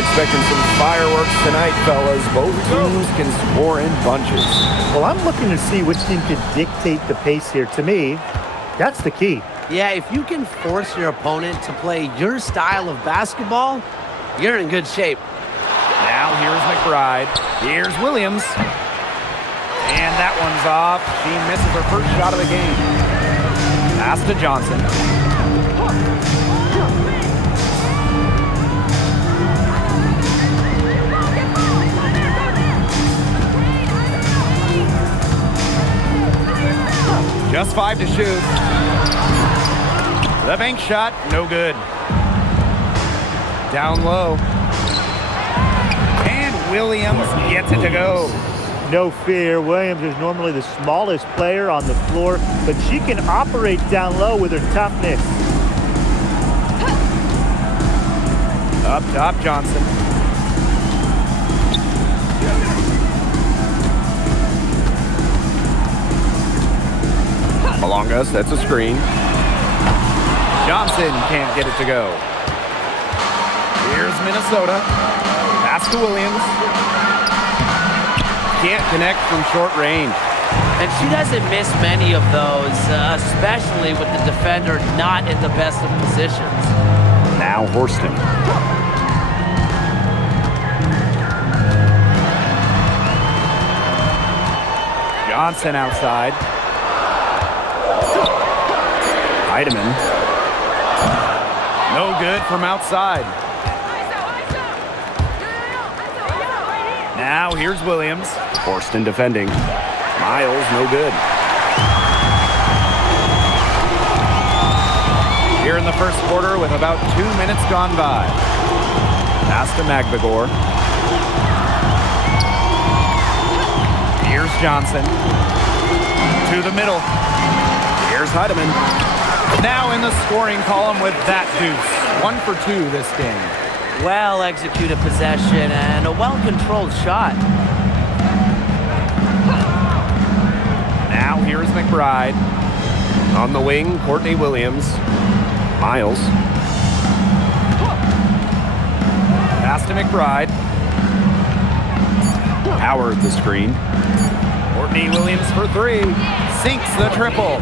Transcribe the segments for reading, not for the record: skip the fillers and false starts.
we're expecting some fireworks tonight, fellas. Both teams can score in bunches. Well, I'm looking to see which team can dictate the pace here. To me, that's the key. Yeah, if you can force your opponent to play your style of basketball, you're in good shape. Now here's McBride. Here's Williams. And that one's off. She misses her first shot of the game. Pass to Johnson. Just 5 to shoot. The bank shot, no good. Down low. And Williams gets it to go. No fear. Williams is normally the smallest player on the floor, but she can operate down low with her toughness. Up top, Johnson. Malonga sets a screen. Johnson can't get it to go. Here's Minnesota. Pass to Williams. Can't connect from short range. And she doesn't miss many of those, especially with the defender not in the best of positions. Now Horston. Johnson outside. Heidemann. No good from outside. Now here's Williams. Horston defending. Miles, no good. Here in the first quarter with about 2 minutes gone by. Pass to Magbagor. Here's Johnson. To the middle. Here's Heidemann. Now in the scoring column with that deuce. 1 for 2 this game. Well-executed possession and a well-controlled shot. Now here's McBride. On the wing, Courtney Williams. Miles. Pass to McBride. Howard the screen. Courtney Williams for 3. Sinks the triple.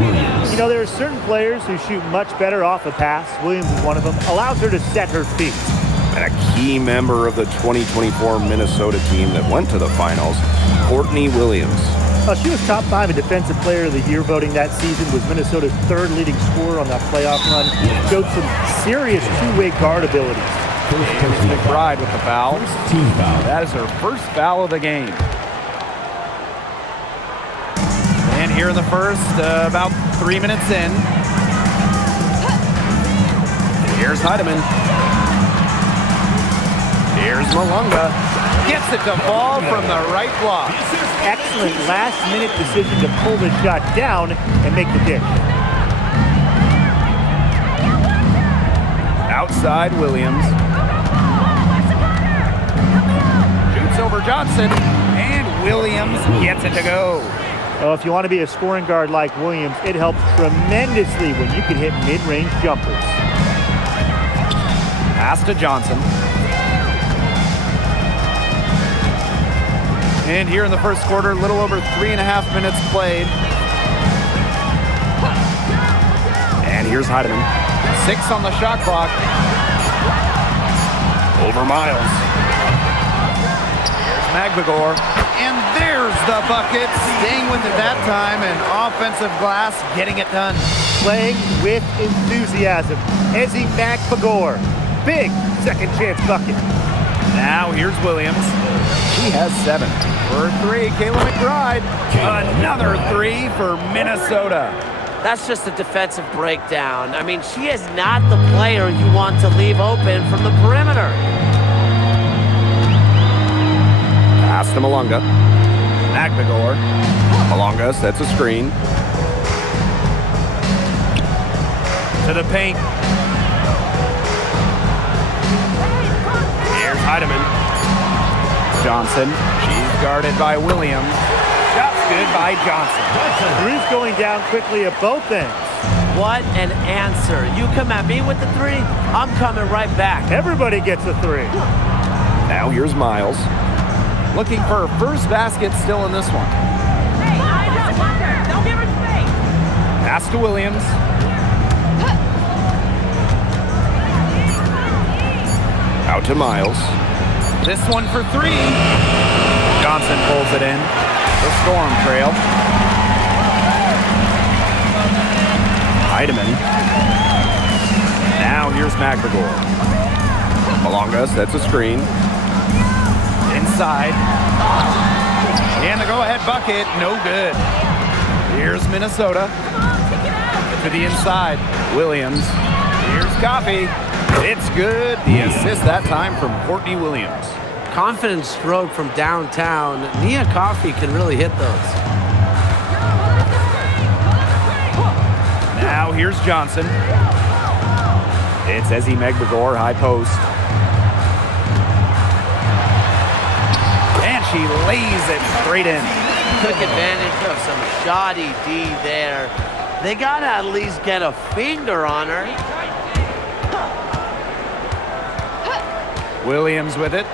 You know, there are certain players who shoot much better off a pass. Williams is one of them. Allows her to set her feet. And a key member of the 2024 Minnesota team that went to the finals, Courtney Williams. She was top 5 in Defensive Player of the Year voting that season, was Minnesota's 3rd leading scorer on that playoff run. Showed some serious two-way guard abilities. Here's McBride with the foul. That is her first foul of the game. And here in the first, about 3 minutes in. Here's Heidemann. Here's Malonga. Gets it to fall from the right block. Excellent last-minute decision to pull the shot down and make the dish. Outside Williams. Shoots over Johnson. And Williams gets it to go. Oh, if you want to be a scoring guard like Williams, it helps tremendously when you can hit mid-range jumpers. Pass to Johnson. And here in the first quarter, a little over 3.5 minutes played. And here's Heidemann. 6 on the shot clock. Over Miles. Here's Magbagor. And there's the bucket. Staying with it that time, and offensive glass getting it done. Playing with enthusiasm. Ezzy Magbagor. Big second chance bucket. Now here's Williams. She has 7. For 3, Kayla McBride. Another 3 for Minnesota. That's just a defensive breakdown. I mean, she is not the player you want to leave open from the perimeter. Pass to Malonga. Magbagor. Malonga sets a screen. To the paint. Here's Heidemann. Johnson. She's guarded by Williams. Shot's good by Johnson. Three's going down quickly at both ends. What an answer. You come at me with the 3, I'm coming right back. Everybody gets a 3. Now here's Miles. Looking for her first basket still in this one. Hey, eyes up, don't give her space. Pass to Williams. Out to Miles. This one for three. Johnson pulls it in. The Storm trail. Heidemann. Now here's McGregor. Malonga sets a screen. Inside. And the go-ahead bucket, no good. Here's Minnesota. To the inside. Williams. Here's Coffey. It's good. The assist that time from Courtney Williams. Confident stroke from downtown. Nia Coffey can really hit those. Now here's Johnson. It's Ezzie McGregor, high post. And she lays it straight in. Took advantage of some shoddy D there. They got to at least get a finger on her. Williams with it.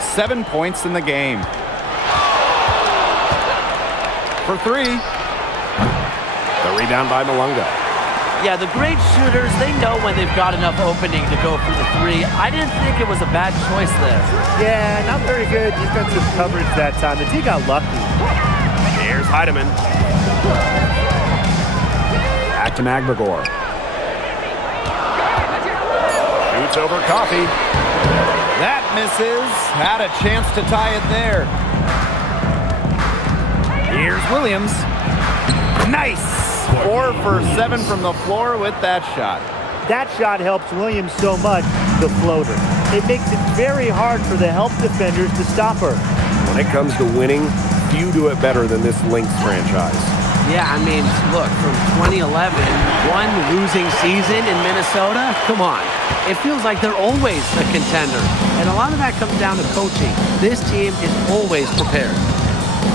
7 points in the game. For three. The rebound by Malonga. Yeah, the great shooters, they know when they've got enough opening to go for the three. I didn't think it was a bad choice there. Yeah, not very good defensive coverage that time. The D got lucky. Here's Heidemann. Back to McGregor. Shoots over Coffey. That misses. Had a chance to tie it there. Here's Williams. Nice. 4 for 7 from the floor with that shot. That shot helps Williams so much, the floater. It makes it very hard for the help defenders to stop her. When it comes to winning, few do it better than this Lynx franchise. Yeah, I mean, look, from 2011, one losing season in Minnesota, come on. It feels like they're always a contender. And a lot of that comes down to coaching. This team is always prepared.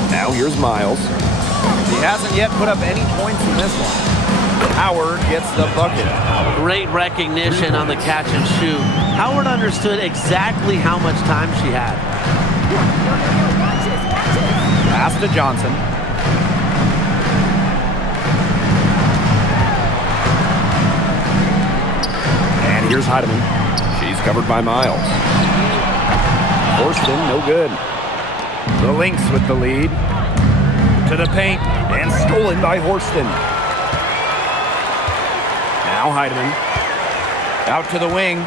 Now here's Miles. He hasn't yet put up any points in this one. Howard gets the bucket. Great recognition on the catch and shoot. Howard understood exactly how much time she had. Pass to Johnson. And here's Heidemann. She's covered by Miles. Horston, no good. The Lynx with the lead. To the paint. And stolen by Horston. Now Heidemann. Out to the wing.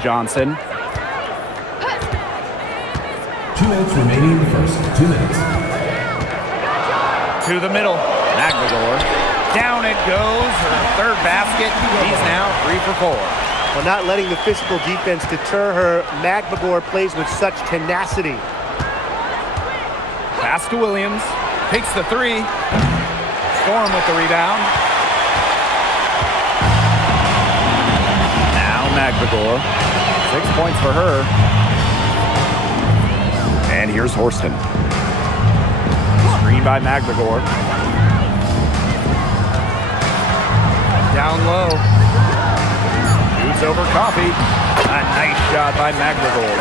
Johnson. 2 minutes remaining in the first. 2 minutes. To the middle. McGregor. Down it goes. Her third basket. He's now 3 for 4. Well, not letting the physical defense deter her, McGregor plays with such tenacity. Pass to Williams. Takes the 3. Storm with the rebound. Now McGregor. 6 points for her. And here's Horston. Screen by McGregor. Down low. Shoots over Coffey. A nice shot by McGregor.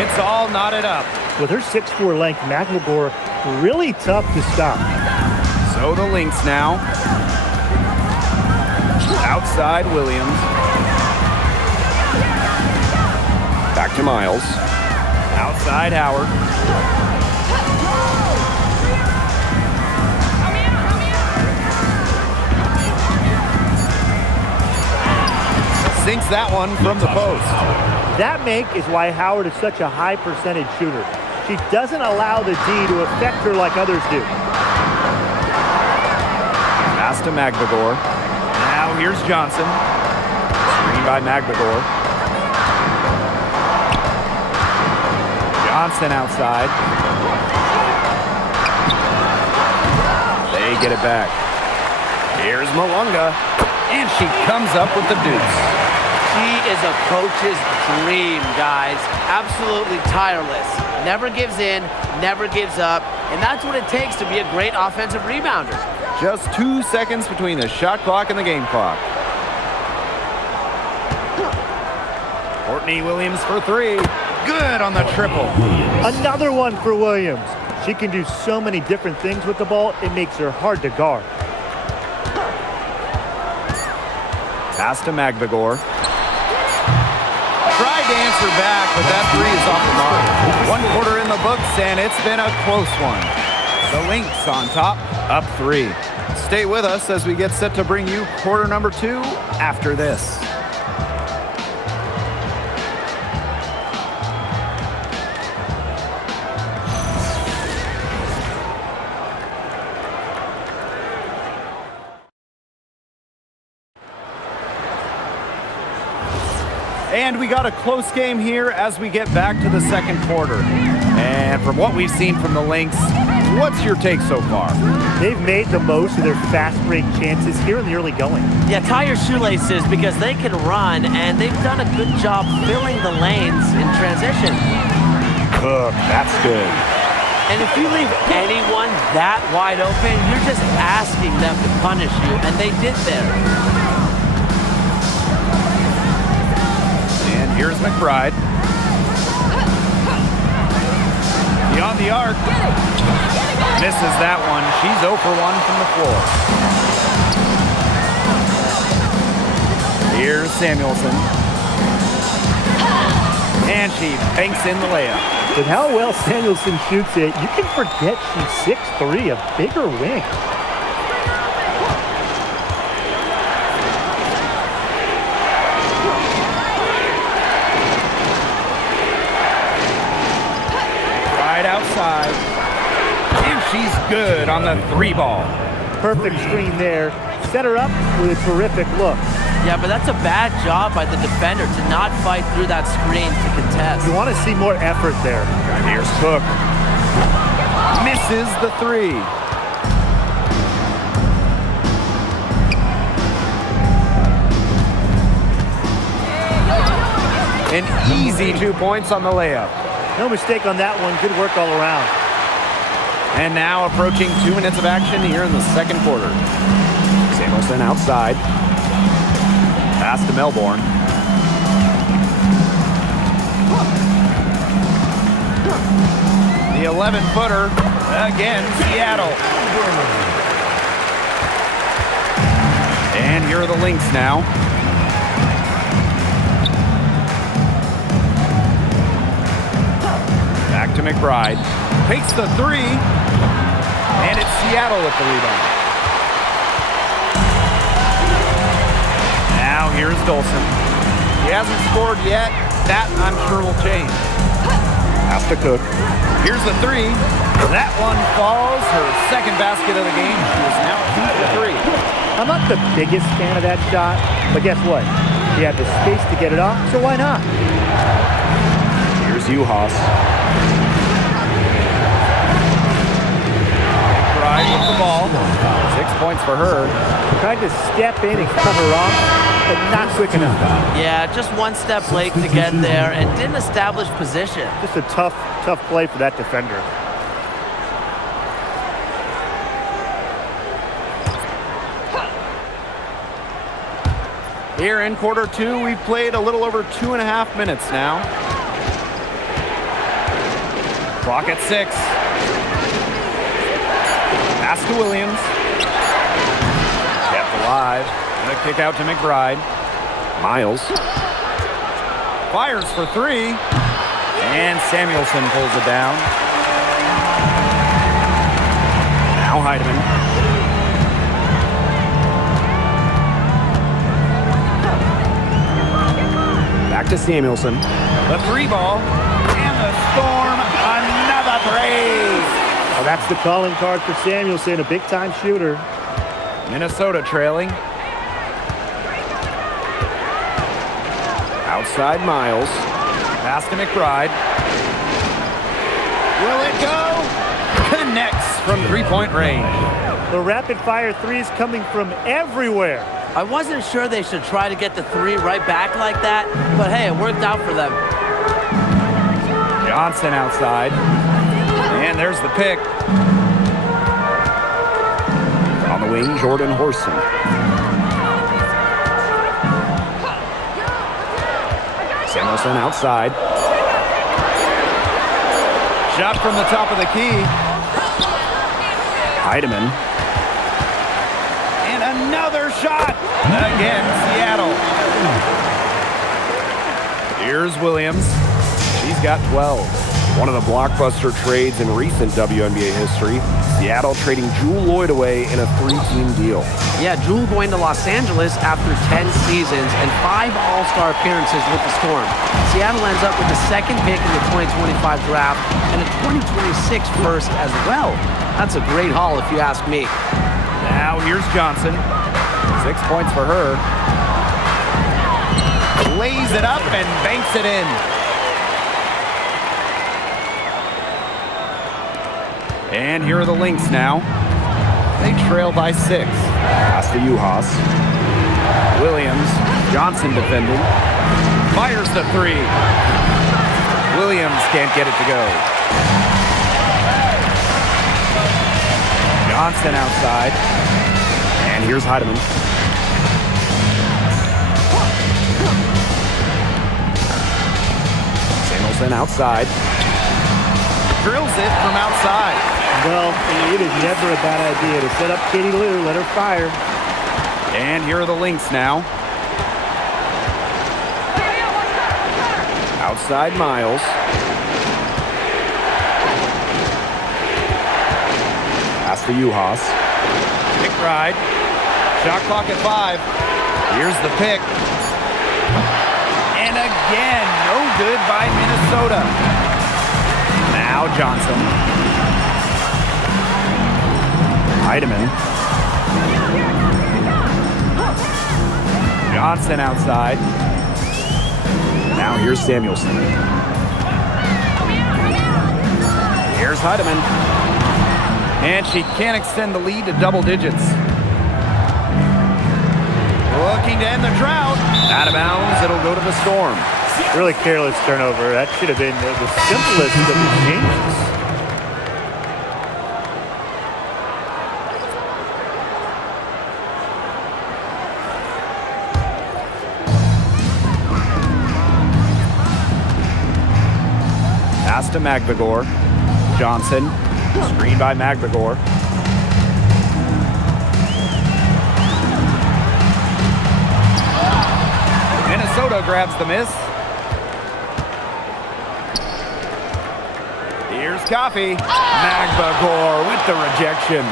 It's all knotted up. With her 6'4" length, McGregor really tough to stop. So the Lynx now. Outside Williams. Back to Miles. Outside Howard. Sinks that one from the post. That make is why Howard is such a high percentage shooter. She doesn't allow the D to affect her like others do. Pass to McGregor. Now here's Johnson. Screen by McGregor. Johnson outside. They get it back. Here's Malonga. And she comes up with the deuce. She is a coach's dream, guys. Absolutely tireless. Never gives in, never gives up. And that's what it takes to be a great offensive rebounder. Just 2 seconds between the shot clock and the game clock. Courtney Williams for three. Good on the triple. Another one for Williams. She can do so many different things with the ball, it makes her hard to guard. Pass to Magbagor. Tried to answer back, but that three is off the mark. 1 quarter in the books, and it's been a close one. The Lynx on top, up 3. Stay with us as we get set to bring you quarter number 2 after this. And we got a close game here as we get back to the second quarter. And from what we've seen from the Lynx, what's your take so far? They've made the most of their fast break chances here in the early going. Yeah, tie your shoelaces because they can run, and they've done a good job filling the lanes in transition. Cook, that's good. And if you leave anyone that wide open, you're just asking them to punish you, and they did there. Here's McBride. Beyond the arc. Misses that one. She's 0 for 1 from the floor. Here's Samuelson. And she banks in the layup. With how well Samuelson shoots it, you can forget she's 6'3", a bigger wing. Outside, and she's good on the 3 ball. Perfect screen there. Set her up with a terrific look. Yeah, but that's a bad job by the defender to not fight through that screen to contest. You want to see more effort there. Here's Cook. Misses the 3. An easy 2 points on the layup. No mistake on that one. Good work all around. And now approaching 2 minutes of action here in the second quarter. Samuelson outside. Pass to Melbourne. The 11-footer again, Seattle. And here are the Lynx now. Back to McBride. Takes the 3. And it's Seattle with the rebound. Now here's Dolson. He hasn't scored yet. That, I'm sure, will change. Pass to Cook. Here's the 3. That one falls. Her second basket of the game. She is now 2 for 3. I'm not the biggest fan of that shot, but guess what? He had the space to get it off, so why not? Here's Uhas. McBride with the ball. 6 points for her. Tried to step in and cut her off, but not quick enough. Yeah, just one step late to get there and didn't establish position. Just a tough play for that defender. Here in quarter 2, we've played a little over 2.5 minutes now. Clock at 6. Pass to Williams. Kept alive. And a kick out to McBride. Miles. Fires for 3. And Samuelson pulls it down. Now Heidemann. Back to Samuelson. The 3 ball. And the Storm, another 3. Well, that's the calling card for Samuelson, a big-time shooter. Minnesota trailing. Outside Miles. Pass to McBride. Will it go? Connects from 3-point range. The rapid-fire threes coming from everywhere. I wasn't sure they should try to get the 3 right back like that, but hey, it worked out for them. Johnson outside. And there's the pick. On the wing, Jordan Horson. Samuelson outside. Shot from the top of the key. Heidemann. And another shot. Again, Seattle. Here's Williams. She's got 12. One of the blockbuster trades in recent WNBA history. Seattle trading Jewel Lloyd away in a 3-team deal. Yeah, Jewel going to Los Angeles after 10 seasons and 5 All-Star appearances with the Storm. Seattle ends up with the second pick in the 2025 draft and a 2026 first as well. That's a great haul if you ask me. Now here's Johnson. 6 points for her. Lays it up and banks it in. And here are the Lynx now. They trail by 6. Pass to Uhas. Williams. Johnson defending. Fires the 3. Williams can't get it to go. Johnson outside. And here's Heidemann. Samuelson outside. Drills it from outside. Well, it is never a bad idea to set up Katie Lou, let her fire. And here are the Lynx now. Outside Miles. Pass to Uhas. Pick ride. Shot clock at 5. Here's the pick. And again, no good by Minnesota. Now Johnson. Heidemann. Johnson outside. Now here's Samuelson. Here's Heidemann. And she can't extend the lead to double digits. Looking to end the drought. Out of bounds, it'll go to the Storm. Really careless turnover. That should have been the simplest of the changes. Pass to Magbegor. Johnson. Screen by Magbegor. Minnesota grabs the miss. Here's Coffey. Magbegor with the rejection.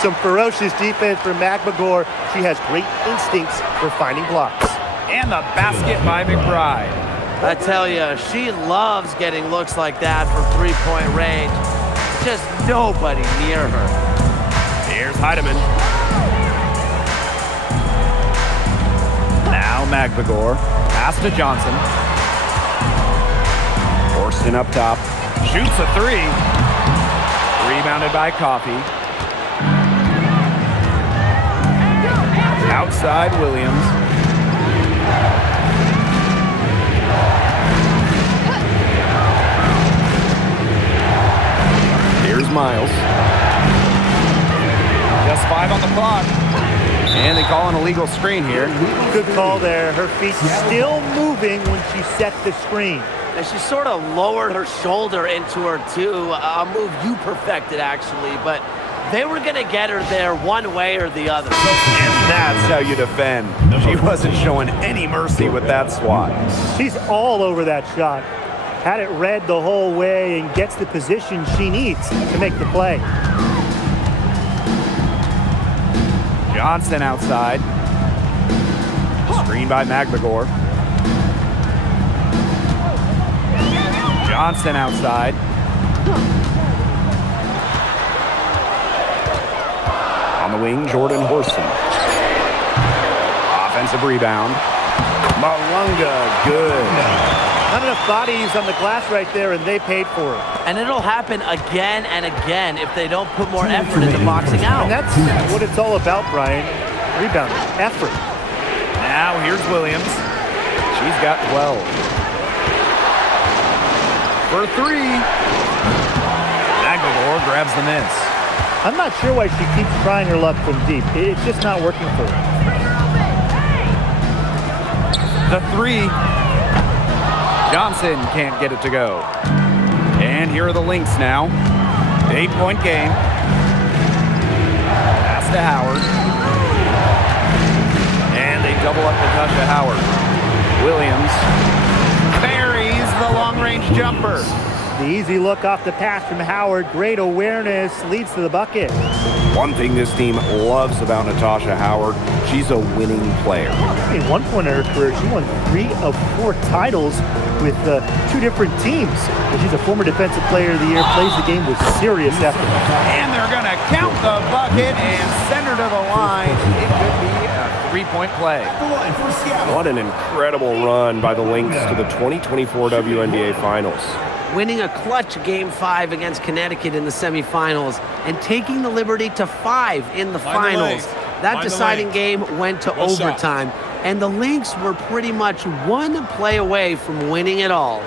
Some ferocious defense from Magbegor. She has great instincts for finding blocks. And the basket by McBride. I tell you, she loves getting looks like that from three-point range. Just nobody near her. Here's Heidemann. Now Magbegor. Pass to Johnson. Horston up top. Shoots a 3. Rebounded by Coffey. Outside Williams. Here's Miles. Just 5 on the clock. And they call an illegal screen here. Good call there. Her feet still moving when she set the screen. And she sort of lowered her shoulder into her, too. A move you perfected, actually. But they were going to get her there one way or the other. And that's how you defend. She wasn't showing any mercy with that swat. She's all over that shot. Had it read the whole way and gets the position she needs to make the play. Johnson outside. Screen by Magbegor. Johnson outside. On the wing, Jordan Horston. Offensive rebound. Malunga, good. Not enough bodies on the glass right there, and they paid for it. And it'll happen again and again if they don't put more effort into boxing out. And that's what it's all about, Brian. Rebound, effort. Now here's Williams. She's got 12. For 3. Magbegor grabs the miss. I'm not sure why she keeps trying her luck from deep. It's just not working for her. The 3. Johnson can't get it to go. And here are the Lynx now. 8-point game. Pass to Howard. And they double up Natasha Howard. Williams buries the long-range jumper. The easy look off the pass from Howard. Great awareness. Leads to the bucket. One thing this team loves about Natasha Howard, she's a winning player. At one point in her career, she won 3 of 4 titles with 2 different teams. And she's a former Defensive Player of the Year, plays the game with serious effort. And they're going to count the bucket and send her to the line. It could be a 3-point play. What an incredible run by the Lynx to the 2024 WNBA Finals. Winning a clutch Game 5 against Connecticut in the semifinals and taking the Liberty to 5 in the finals. That deciding game went to overtime, and the Lynx were pretty much one play away from winning it all.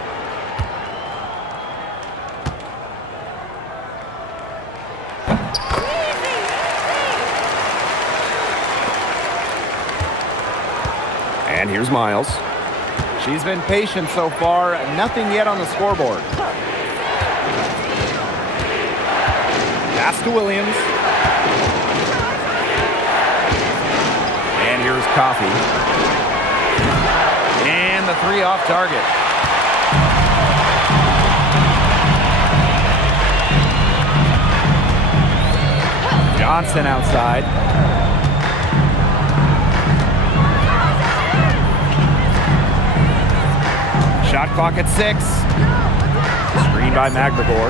And here's Miles. She's been patient so far. Nothing yet on the scoreboard. Pass to Williams. And here's Coffey. And the 3 off target. Johnson outside. Shot clock at 6. Screen by McGregor.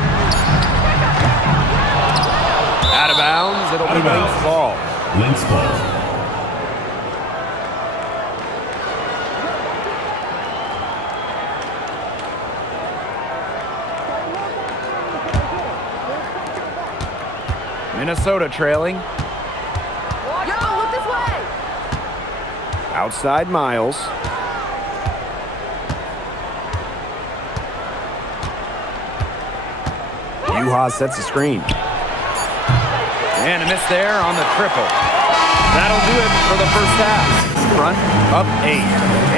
Out of bounds. It'll be Lynx ball. Lynx ball. Minnesota trailing. Yo, look this way. Outside Miles. Juha sets the screen. And a miss there on the triple. That'll do it for the first half. Front up 8.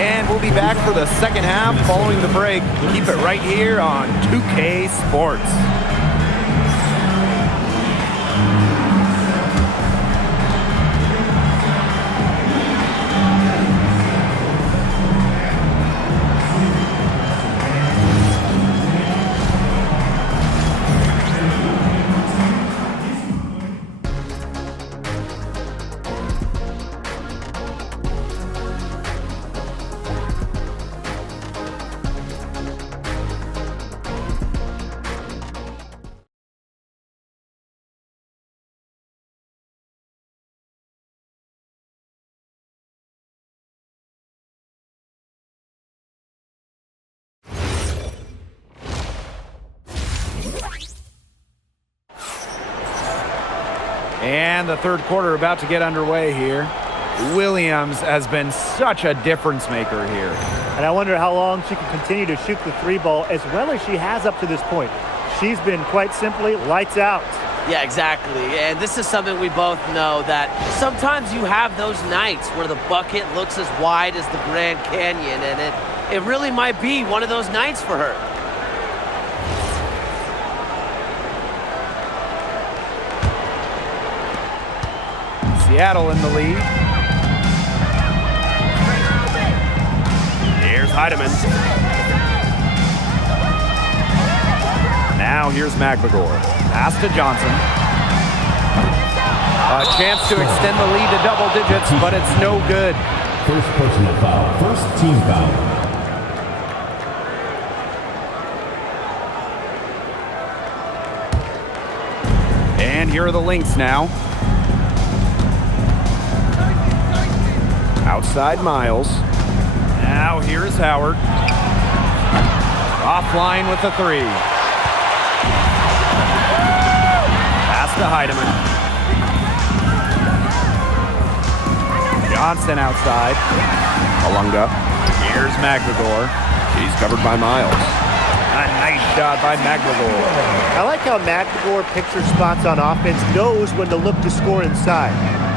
And we'll be back for the second half following the break. Keep it right here on 2K Sports. And the third quarter about to get underway here. Williams has been such a difference maker here. And I wonder how long she can continue to shoot the 3 ball as well as she has up to this point. She's been quite simply lights out. Yeah, exactly. And this is something we both know, that sometimes you have those nights where the bucket looks as wide as the Grand Canyon, and it really might be one of those nights for her. Seattle in the lead. Here's Heidemann. Now here's McGregor. Pass to Johnson. A chance to extend the lead to double digits, but it's no good. First personal foul. First team foul. And here are the Lynx now. Outside Miles. Now here's Howard. Offline with the 3. Pass to Heidemann. Johnson outside. Alunga. Here's McGregor. She's covered by Miles. A nice shot by McGregor. I like how McGregor picks her spots on offense, knows when to look to score inside.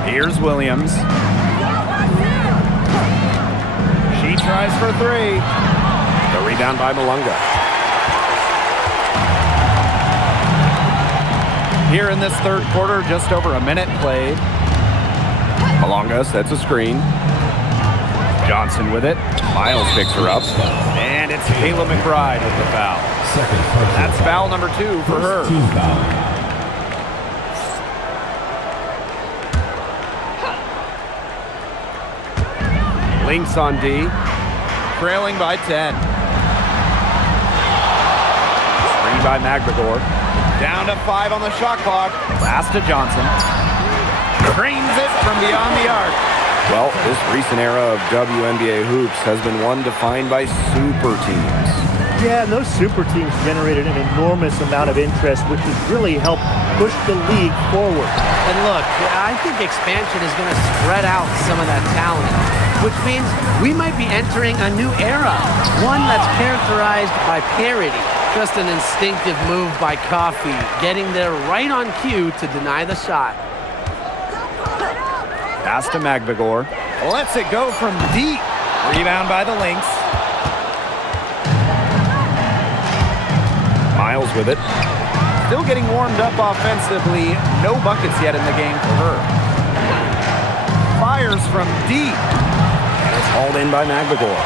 Here's Williams. She tries for 3. The rebound by Malunga. Here in this third quarter, just over a minute played. Malunga sets a screen. Johnson with it. Miles picks her up. And it's Kayla McBride with the foul. Second personal That's foul number 2 for her. First team foul. Lynx on D. Trailing by 10. Screen by McBagor. Down to 5 on the shot clock. Pass to Johnson. Drains it from beyond the arc. Well, this recent era of WNBA hoops has been one defined by super teams. Yeah, and those super teams generated an enormous amount of interest, which has really helped push the league forward. And look, I think expansion is going to spread out some of that talent, which means we might be entering a new era, one that's characterized by parity. Just an instinctive move by Coffey, getting there right on cue to deny the shot. Pass to McBagor. Lets it go from deep. Rebound by the Lynx. Miles with it. Still getting warmed up offensively. No buckets yet in the game for her. Fires from deep. And it's hauled in by McBagor.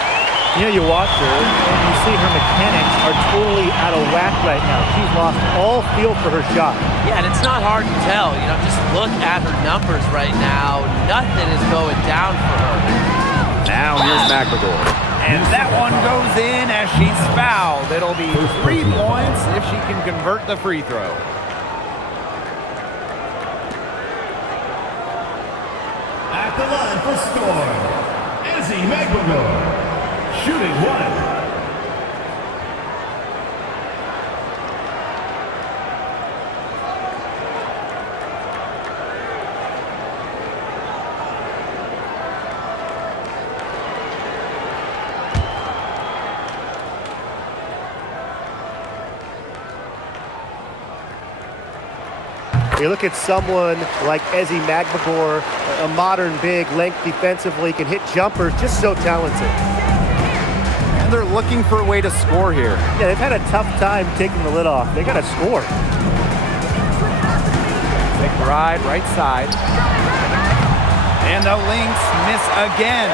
You know, you watch her, and you see her mechanics are totally out of whack right now. She's lost all feel for her shot. Yeah, and it's not hard to tell. You know, just look at her numbers right now. Nothing is going down for her. Now here's McBagor. And that one goes in as she's fouled. It'll be 3 points if she can convert the free throw. At the line for score, Izzy McBagor. Shooting 1. You look at someone like Izzy McBagor, a modern big, length defensively, can hit jumpers, just so talented. And they're looking for a way to score here. Yeah, they've had a tough time taking the lid off. They got to score. McBride, right side. And the Lynx miss again.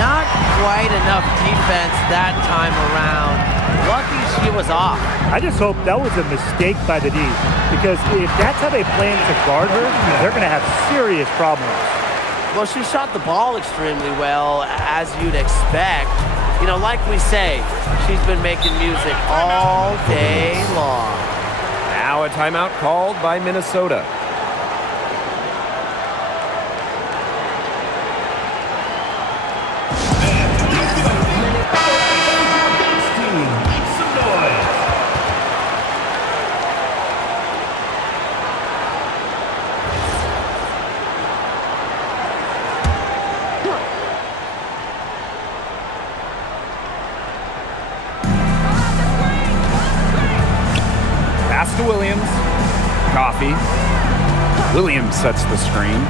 Not quite enough defense that time around. Lucky she was off. I just hope that was a mistake by the D, because if that's how they plan to guard her, they're going to have serious problems. Well, she shot the ball extremely well, as you'd expect. You know, like we say, she's been making music all day long. Now a timeout called by Minnesota. Pass to Williams. Coffey. Williams sets the screen.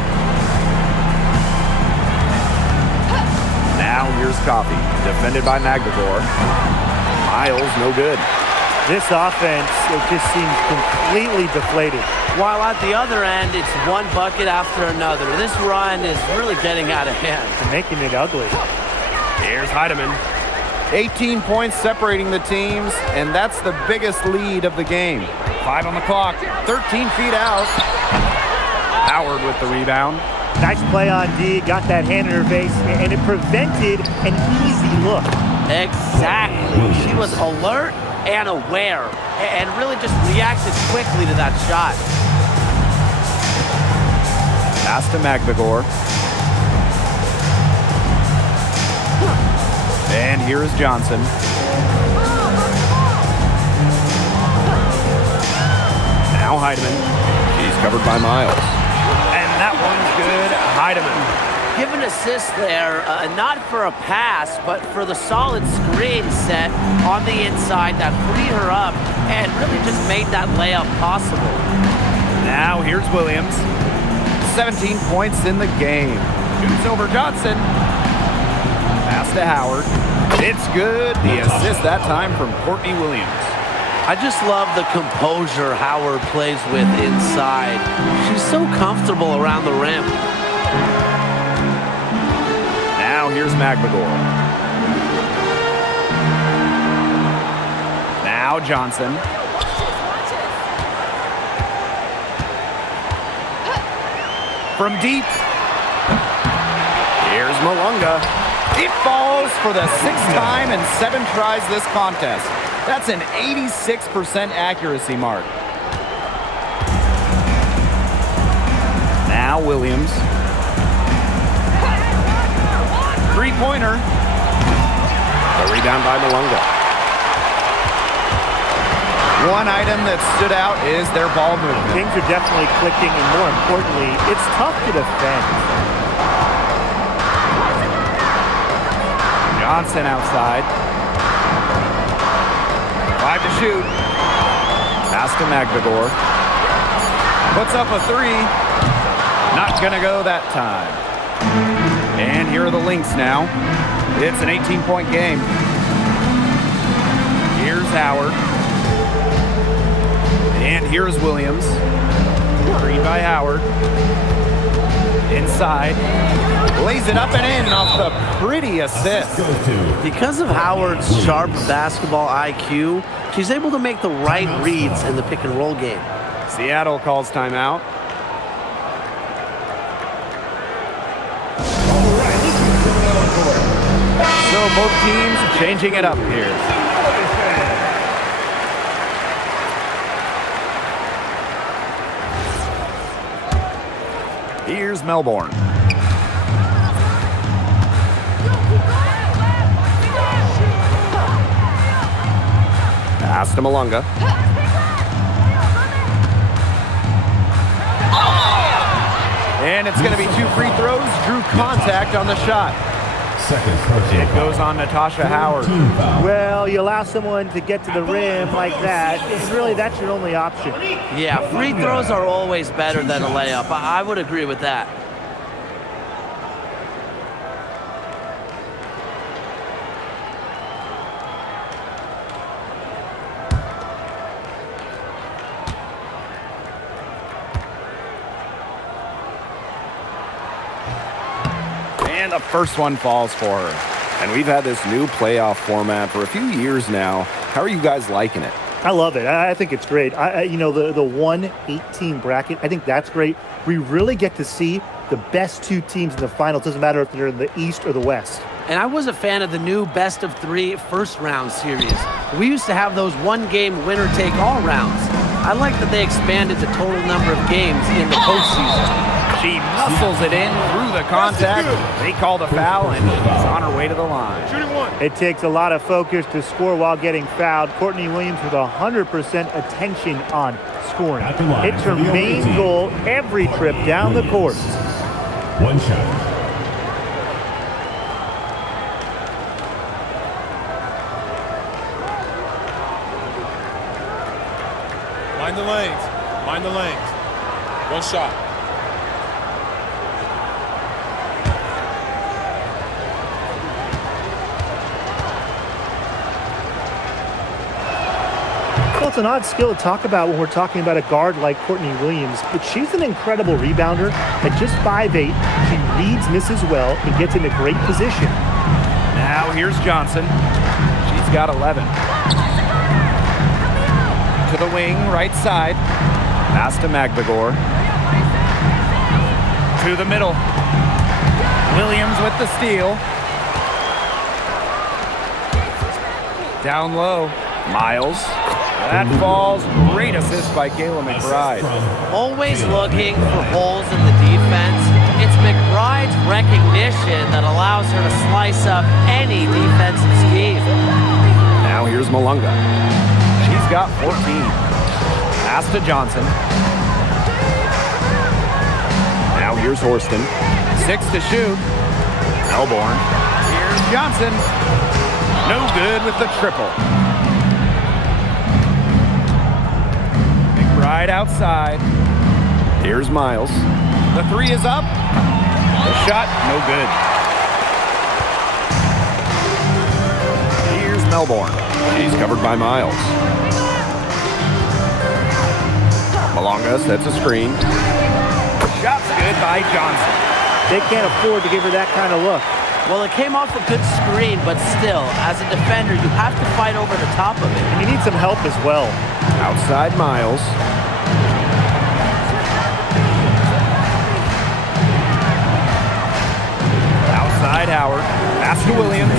Now here's Coffey, defended by McBagor. Miles, no good. This offense, it just seems completely deflated. While at the other end, it's one bucket after another. This run is really getting out of hand. And making it ugly. Here's Heidemann. 18 points separating the teams, and that's the biggest lead of the game. 5 on the clock, 13 feet out. Howard with the rebound. Nice play on D, got that hand in her face, and it prevented an easy look. Exactly. She was alert and aware, and really just reacted quickly to that shot. Pass to McBagor. And here is Johnson. Now Heidemann. She's covered by Miles. And that one's good. Heidemann. Give an assist there, not for a pass, but for the solid screen set on the inside that freed her up and really just made that layup possible. Now here's Williams. 17 points in the game. Shoots over Johnson. Pass to Howard. It's good. The assist that time from Courtney Williams. I just love the composure Howard plays with inside. She's so comfortable around the rim. Now here's McBagor. Now Johnson. From deep. Here's Malunga. It falls for the 6th time in 7 tries this contest. That's an 86% accuracy mark. Now Williams. Three-pointer. The rebound by Malunga. One item that stood out is their ball movement. Things are definitely clicking, and more importantly, it's tough to defend. Johnson outside. 5 to shoot. Pass to McBagor. Puts up a 3. Not gonna go that time. And here are the Lynx now. It's an 18-point game. Here's Howard. And here's Williams. Screen by Howard. Inside. Lays it up and in off the pretty assist. Because of Howard's sharp basketball IQ, she's able to make the right reads in the pick and roll game. Seattle calls timeout. So both teams changing it up here. Here's Melbourne. Pass to Malunga. And it's going to be 2 free throws. Drew contact on the shot. Second personal It goes on Natasha Howard. Well, you allow someone to get to the rim like that, really that's your only option. Yeah, free throws are always better than a layup. I would agree with that. And the first one falls for her. And we've had this new playoff format for a few years now. How are you guys liking it? I love it. I think it's great. You know, the 1-18 bracket, I think that's great. We really get to see the best 2 teams in the finals. Doesn't matter if they're in the East or the West. And I was a fan of the new best-of-3 first-round series. We used to have those one-game winner-take-all rounds. I like that they expanded the total number of games in the postseason. She muscles it in through the contact. They call the foul, and she's on her way to the line. It takes a lot of focus to score while getting fouled. Courtney Williams with 100% attention on scoring. It's her main goal every trip down the court. One shot. Mind the lanes. Mind the lanes. One shot. Well, it's an odd skill to talk about when we're talking about a guard like Courtney Williams, but she's an incredible rebounder. At just 5'8", she reads, misses well, and gets into great position. Now here's Johnson. She's got 11. To the wing, right side. Pass to McBagor. To the middle. Williams with the steal. Down low. Miles. That falls. Great assist by Kayla McBride. Always looking for holes in the defense. It's McBride's recognition that allows her to slice up any defensive scheme. Now here's Malunga. She's got 14. Pass to Johnson. Now here's Horston. 6 to shoot. Melbourne. Here's Johnson. No good with the triple. McBride outside. Here's Miles. The 3 is up. The shot, no good. Melbourne. She's covered by Miles. Malonga sets a screen. Shot's good by Johnson. They can't afford to give her that kind of look. Well, it came off a good screen, but still, as a defender, you have to fight over the top of it. And you need some help as well. Outside Miles. Outside Howard. Pass to Williams.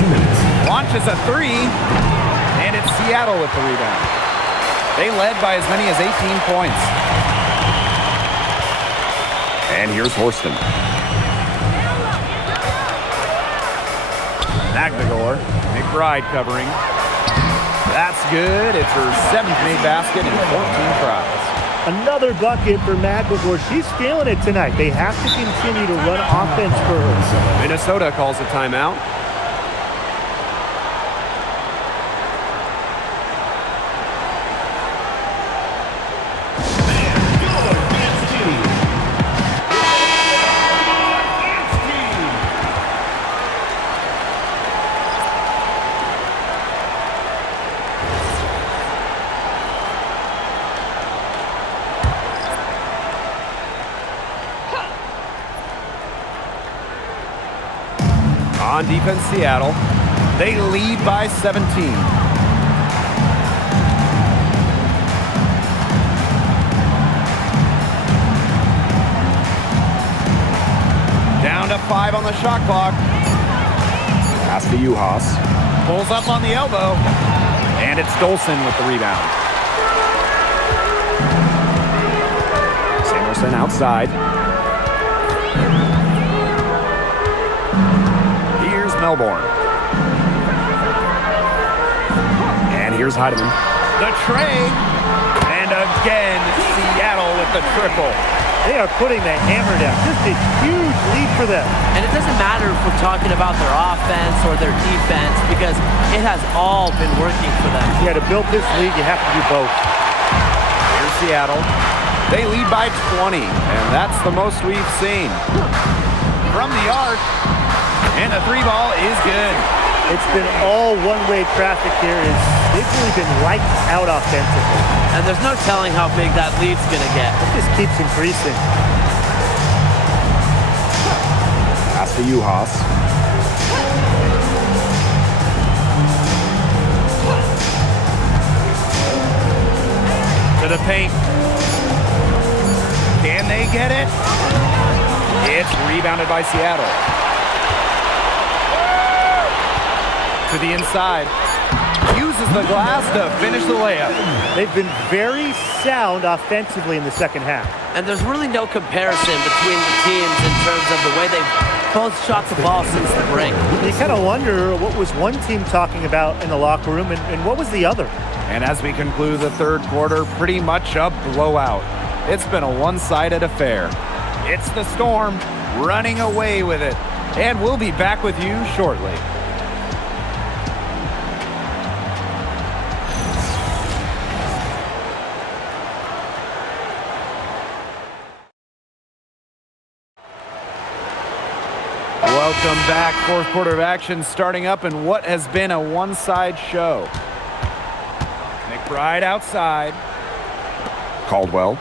2 minutes. Launches a three. And it's Seattle with the rebound. They led by as many as 18 points. And here's Horston. Magdagor. McBride covering. That's good. It's her 7th made basket in 14 tries. Another bucket for McElroy. She's feeling it tonight. They have to continue to run offense for her. Minnesota calls a timeout. On defense, Seattle. They lead by 17. Down to 5 on the shot clock. Pass to Uhas. Pulls up on the elbow. And it's Dolson with the rebound. Samuelson outside. Here's Melbourne. And here's Heidemann. The tray. And again, Seattle with the triple. They are putting the hammer down. Just a huge lead for them. And it doesn't matter if we're talking about their offense or their defense, because it has all been working for them. Yeah, to build this lead, you have to do both. Here's Seattle. They lead by 20, and that's the most we've seen. From the arc, and the 3 ball is good. It's been all one-way traffic here. They've really been lights out offensively. And there's no telling how big that lead's going to get. It just keeps increasing. Pass to Uhas. To the paint. Can they get it? It's rebounded by Seattle. To the inside. Uses the glass to finish the layup. They've been very sound offensively in the second half. And there's really no comparison between the teams in terms of the way they've both shot the ball since the break. You kind of wonder what was one team talking about in the locker room and what was the other. And as we conclude the third quarter, pretty much a blowout. It's been a one-sided affair. It's the Storm running away with it. And we'll be back with you shortly. Welcome back. Fourth quarter of action starting up in what has been a one-side show. McBride outside. Caldwell.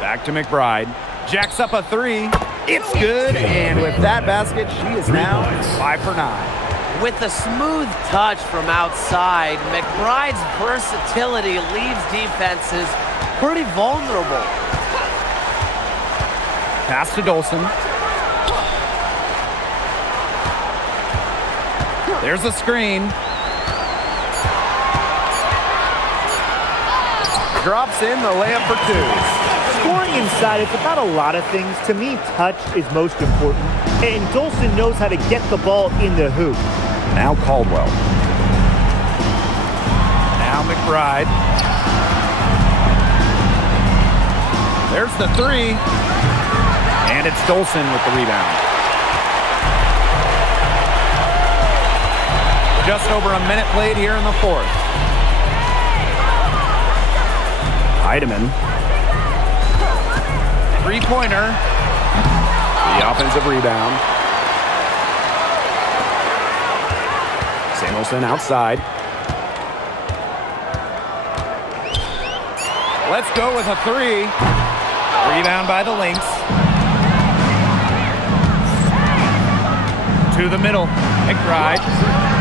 Back to McBride. Jacks up a 3. It's good. And with that basket, she is now 5 for 9. With a smooth touch from outside, McBride's versatility leaves defenses pretty vulnerable. Pass to Dolson. There's a screen. Drops in the layup for 2. Scoring inside, it's about a lot of things. To me, touch is most important. And Dolson knows how to get the ball in the hoop. Now Caldwell. Now McBride. There's the 3. And it's Dolson with the rebound. Just over a minute played here in the fourth. Heidemann. three-pointer. The offensive rebound. Samuelson outside. Let's go with a three. Rebound by the Lynx. To the middle. McBride.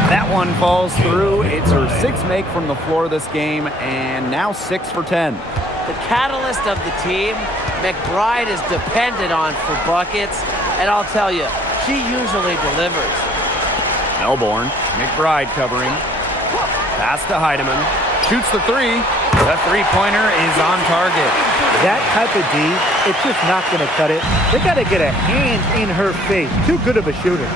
That one falls through. It's her sixth make from the floor this game, and now 6 for 10. The catalyst of the team, McBride is dependent on for buckets, and I'll tell you, she usually delivers. Melbourne. McBride covering. Pass to Heidemann. Shoots the three. The three-pointer is on target. That type of D, it's just not going to cut it. They got to get a hand in her face. Too good of a shooter.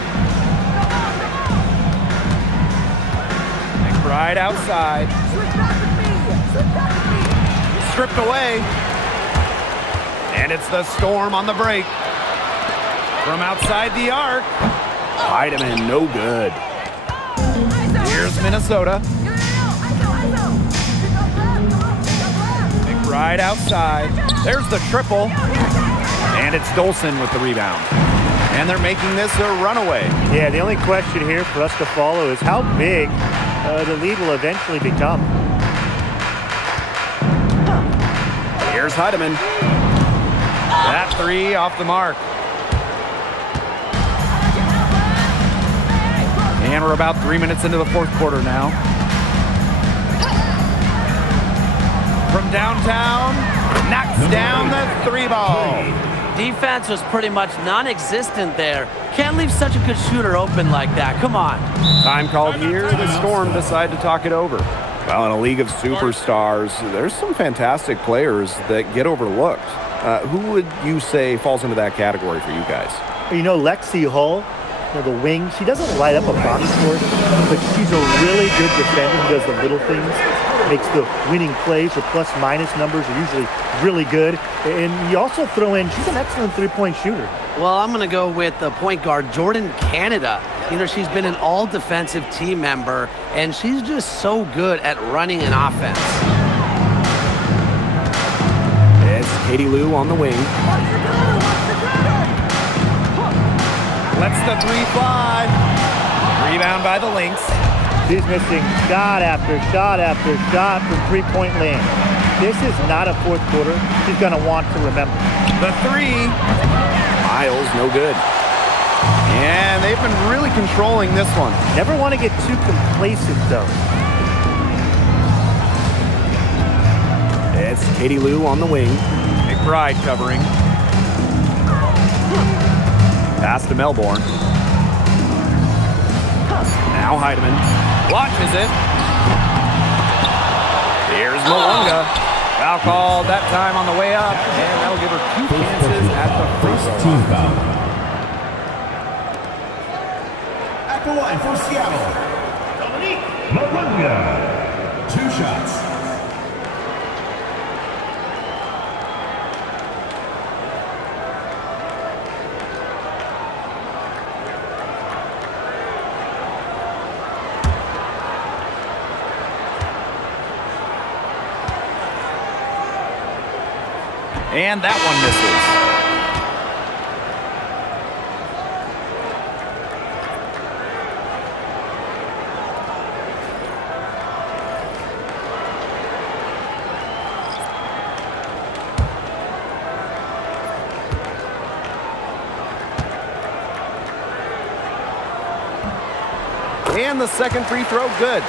McBride outside. Stripped away. And it's the Storm on the break. From outside the arc. Heidemann, no good. Here's Minnesota. McBride outside. There's the triple. And it's Dolson with the rebound. And they're making this a runaway. Yeah, the only question here for us to follow is how big the lead will eventually become. Here's Heidemann. That three off the mark. And we're about 3 minutes into the fourth quarter now. From downtown, knocks down the three ball. Defense was pretty much non-existent there. Can't leave such a good shooter open like that. Come on. Time called here. The Storm decide to talk it over. Well, in a league of superstars, there's some fantastic players that get overlooked. Who would you say falls into that category for you guys? You know, Lexi Hull, the wing, she doesn't light up a box score, but she's a really good defender who does the little things, makes the winning plays. Her plus-minus numbers are usually really good. And you also throw in, she's an excellent three-point shooter. Well, I'm going to go with the point guard, Jordan Canada. You know, she's been an all-defensive team member, and she's just so good at running an offense. It's Katie Lou on the wing. Lets the three fly. Rebound by the Lynx. She's missing shot after shot after shot from three-point land. This is not a fourth quarter she's going to want to remember. The three. Miles, no good. And they've been really controlling this one. Never want to get too complacent, though. It's Katie Lou on the wing. McBride covering. Pass to Melbourne. Now Heidemann watches it. Here's Malunga. Foul called that time on the way up, and that'll give her 2 chances at the first Team foul. At the line for Seattle, Malunga. 2 shots. And that one misses. And the second free throw, good.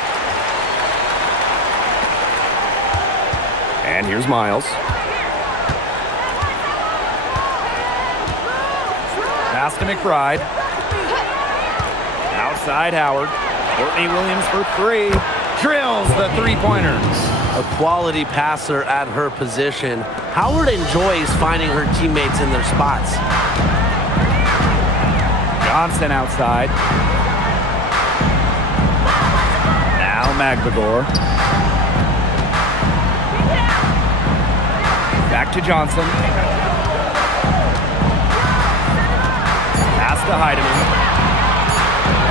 And here's Miles. Pass to McBride. Outside Howard. Courtney Williams for 3. Drills the three-pointer. A quality passer at her position. Howard enjoys finding her teammates in their spots. Johnson outside. Now Magdagor. Back to Johnson. Pass to Heidemann.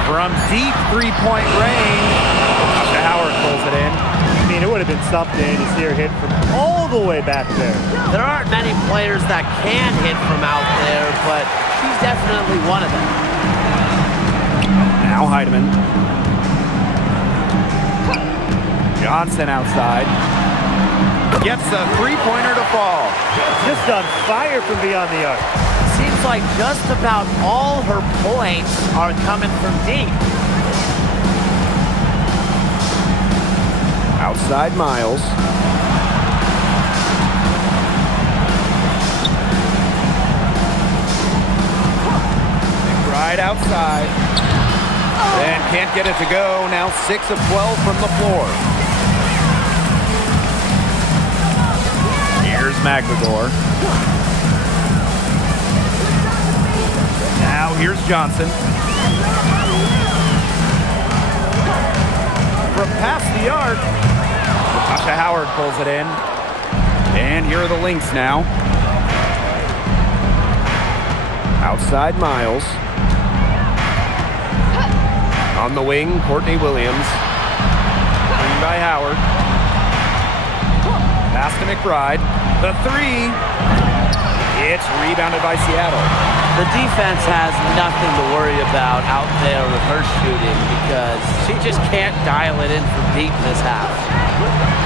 From deep three-point range. Howard pulls it in. I mean, mean, it would have been something to see her hit from all the way back there. There aren't many players that can hit from out there, but she's definitely one of them. Now Heidemann. Johnson outside. Gets a three-pointer to fall. Just on fire from beyond the arc. Seems like just about all her points are coming from deep. Outside Miles. McBride outside. And can't get it to go. Now 6 of 12 from the floor. Here's McGregor. Now here's Johnson. From past the arc, Natasha Howard pulls it in. And here are the Lynx now. Outside Miles. On the wing, Courtney Williams. Screen by Howard. Pass to McBride. The three. It's rebounded by Seattle. The defense has nothing to worry about out there with her shooting because she just can't dial it in from deep this half.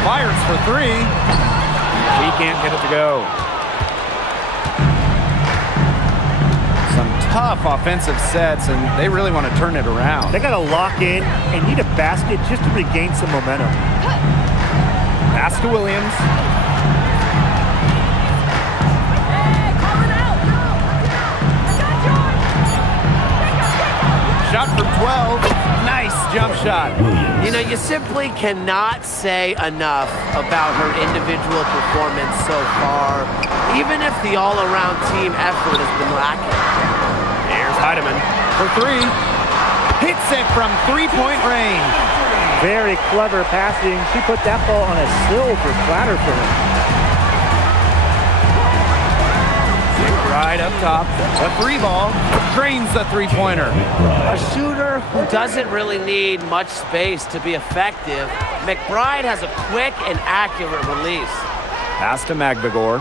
Fires for three. She can't get it to go. Some tough offensive sets, and they really want to turn it around. They got to lock in and need a basket just to regain some momentum. Pass to Williams. Shot from 12. Nice jump shot. You know, you simply cannot say enough about her individual performance so far, even if the all-around team effort has been lacking. Here's Heidemann for three. Hits it from three-point range. Very clever passing. She put that ball on a silver platter for her. Right up top. A three ball drains the three-pointer. A shooter who doesn't really need much space to be effective, McBride has a quick and accurate release. Pass to McGregor.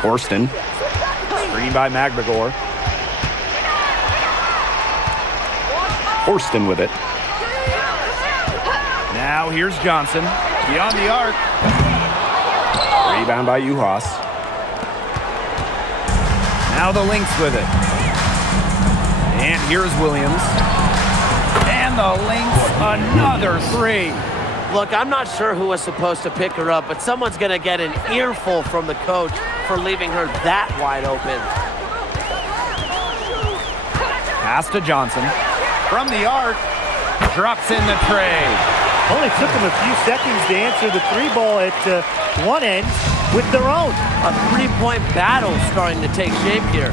Horston. Screen by McGregor. Horston with it. Now here's Johnson. Beyond the arc. Rebound by Uhas. Now the Lynx with it. And here's Williams. And the Lynx, another three. Look, I'm not sure who was supposed to pick her up, but someone's going to get an earful from the coach for leaving her that wide open. Pass to Johnson. From the arc, drops in the tray. Only took them a few seconds to answer the three ball at one end with their own. A three-point battle starting to take shape here.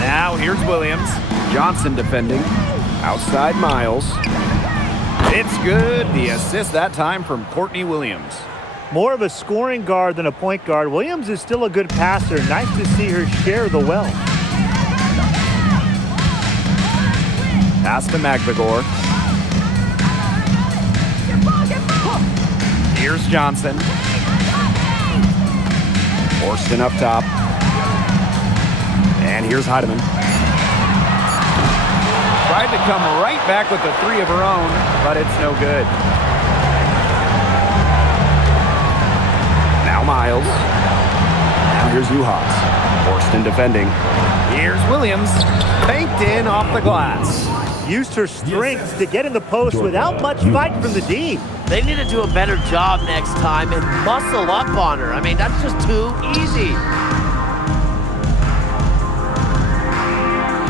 Now here's Williams. Johnson defending. Outside Miles. It's good. The assist that time from Courtney Williams. More of a scoring guard than a point guard. Williams is still a good passer. Nice to see her share the wealth. Pass to McGregor. Here's Johnson. Horston up top. And here's Heidemann. Tried to come right back with a three of her own, but it's no good. Now Miles. Now here's Uhas. Horston defending. Here's Williams. Banked in off the glass. Used her strength to get in the post without much fight from the D. They need to do a better job next time and muscle up on her. I mean, that's just too easy.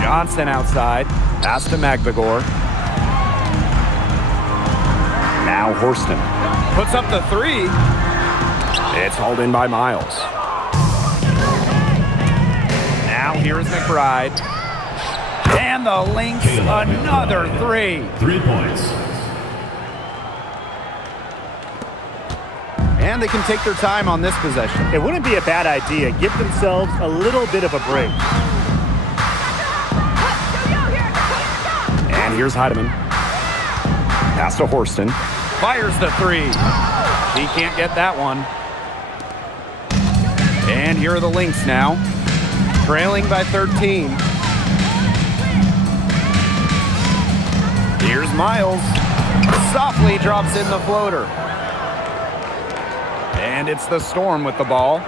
Johnson outside. Pass to McGregor. Now Horston. Puts up the three. It's hauled in by Miles. Now here's McBride. And the Lynx, another three. 3 points. And they can take their time on this possession. It wouldn't be a bad idea. Give themselves a little bit of a break. And here's Heidemann. Pass to Horston. Fires the three. He can't get that one. And here are the Lynx now, trailing by 13. Here's Miles. Softly drops in the floater. And it's the Storm with the ball.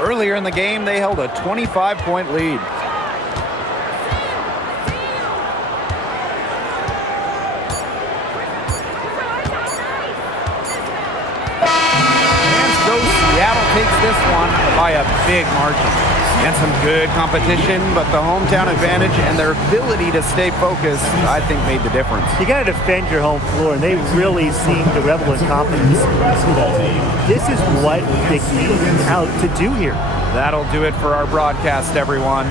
Earlier in the game, they held a 25-point lead. And so Seattle takes this one by a big margin. And some good competition, but the hometown advantage and their ability to stay focused, I think, made the difference. You got to defend your home floor, and they really seem to revel in confidence. This is what they came out to do here. That'll do it for our broadcast, everyone.